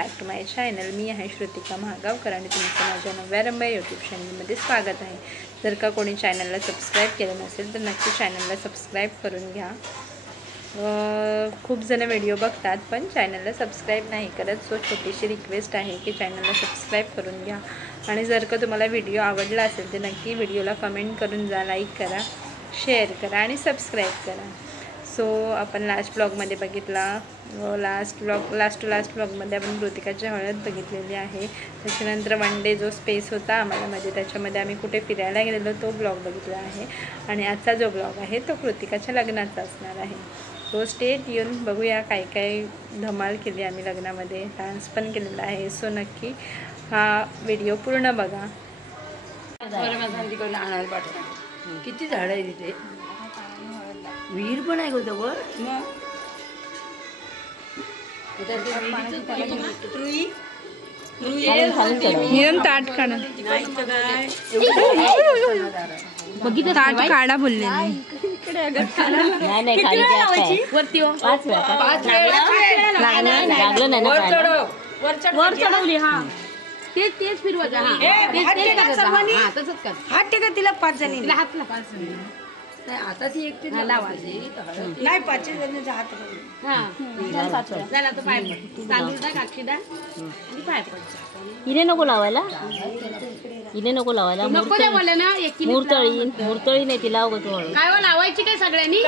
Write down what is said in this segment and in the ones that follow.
Back to my channel. मी आहे श्रुतिका महागावकर आणि तुमचं माझ्या नव्या रंबा यूट्यूब चॅनलमध्ये स्वागत आहे। जर का कोणी चॅनलला सबस्क्राईब केलं नसेल तर नक्की चॅनलला सबस्क्राईब करून घ्या। खूप जण व्हिडिओ बघतात पण चॅनलला सबस्क्राईब नाही करत, सो छोटीशी रिक्वेस्ट आहे की चॅनलला सबस्क्राईब करून घ्या। आणि जर का तुम्हाला व्हिडिओ आवडला असेल तर नक्की व्हिडिओला कमेंट करून जा, लाईक करा, शेअर करा आणि सबस्क्राईब करा। सो आपण लास्ट ब्लॉगमध्ये बघितला, लास्ट टू लास्ट ब्लॉगमध्ये आपण कृतिकाची हळद बघितलेली आहे। त्याच्यानंतर वन डे जो स्पेस होता आम्हाला मध्ये, त्याच्यामध्ये आम्ही कुठे फिरायला गेलेलो तो ब्लॉग बघितला आहे। आणि आजचा जो ब्लॉग आहे तो कृतिकाच्या लग्नाचा असणार आहे। सो स्टेट येऊन बघूया काय काय धमाल केली आम्ही लग्नामध्ये, डान्स पण केलेला आहे। सो नक्की हा व्हिडिओ पूर्ण बघा। किती झाड आहे तिथे, विहीर पण आहे गोजवळ। ताट काढा, ताट काढा बोलले वर चढवली। हा तेच फिरवायचं, हात टेका तिला 5 जणी, हातला 5 जणी आता ती एकटी नाही 5 जणांचा हात हिने नको लावायला, हिने नको लावायला, मुरतळी नाही ती लाव तू काय लावायची काय सगळ्यांनी,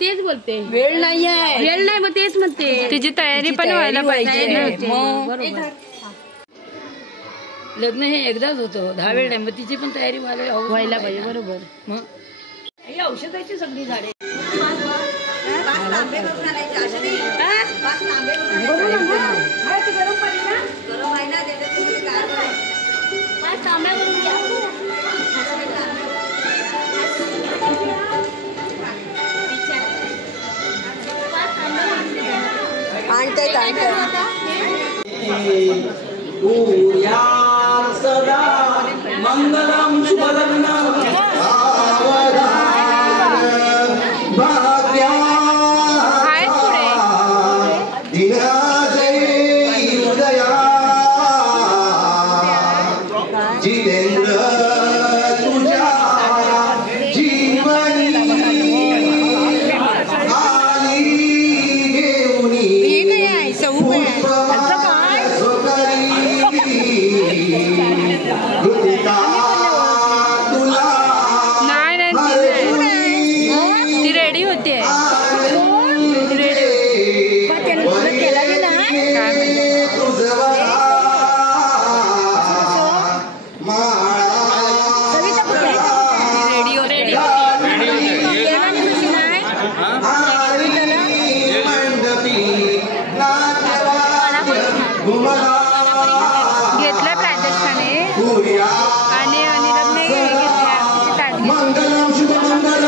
तेच बोलते। वेळ नाही मग तेच म्हणते, तिची तयारी पण व्हायला पाहिजे। लग्न हे एकदाच होतं, 10 वेळ नाही, मग तिची पण तयारी व्हायला पाहिजे। बरोबर, मग ही औषधाची सगळी झाडे सदा मंगलम शुभलग्न भाग्या दिनाजय उदया जितेंद्र तुझ्या जीवनी आली घेऊनी ती रेडी होते, घेतलं प्राजक्ताने आणि अनिरबने घेतल्या। मंगलम शुभमंगल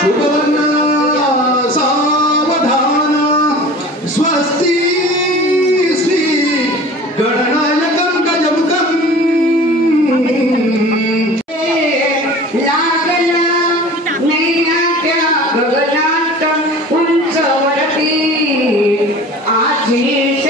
शुभलग्न सावधान स्वस्ति श्री गणनायकं गजमुखं लागला नैनाट्या गगनात उंचवरती आशिष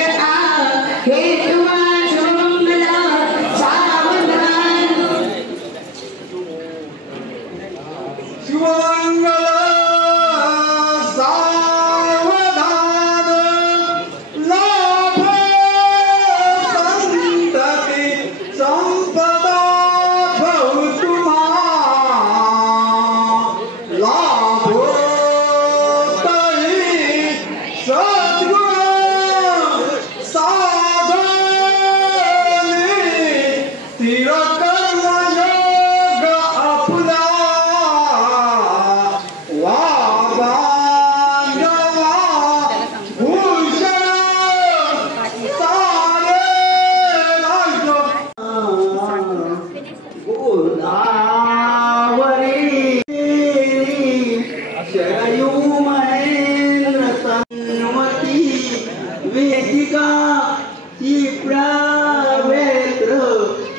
वेदिका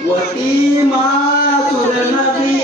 वती मासुर नदी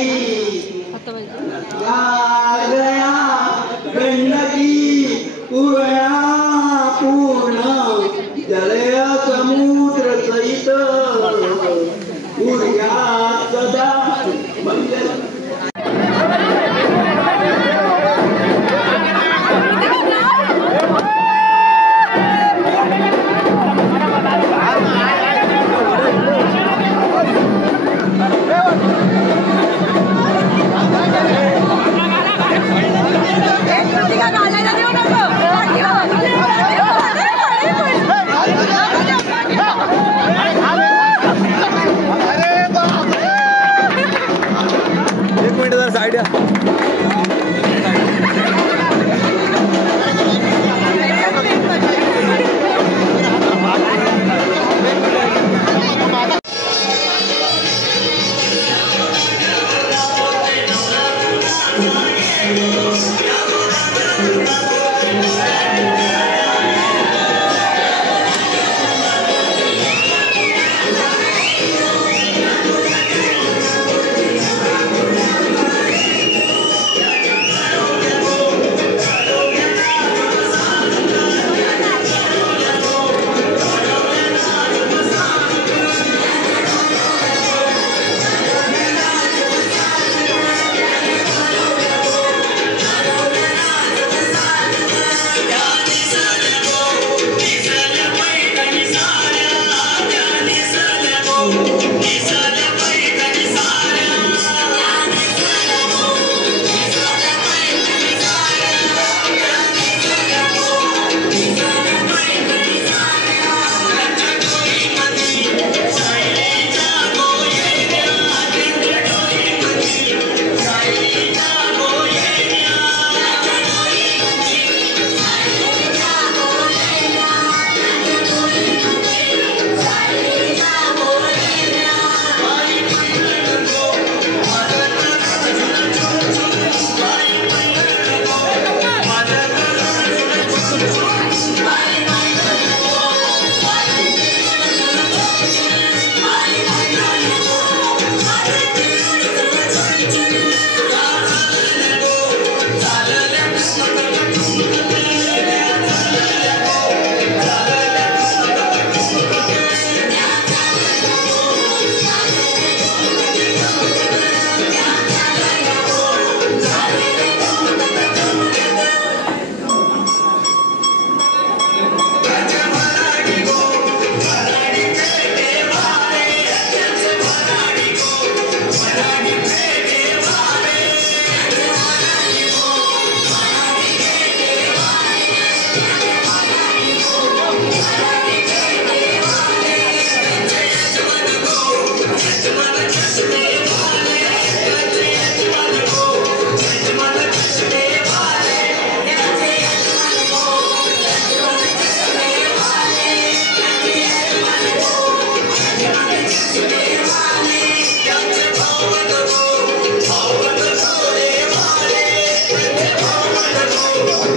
Thank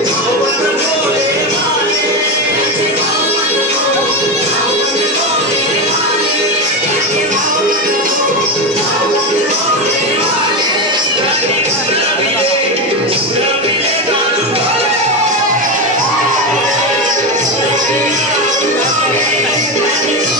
you.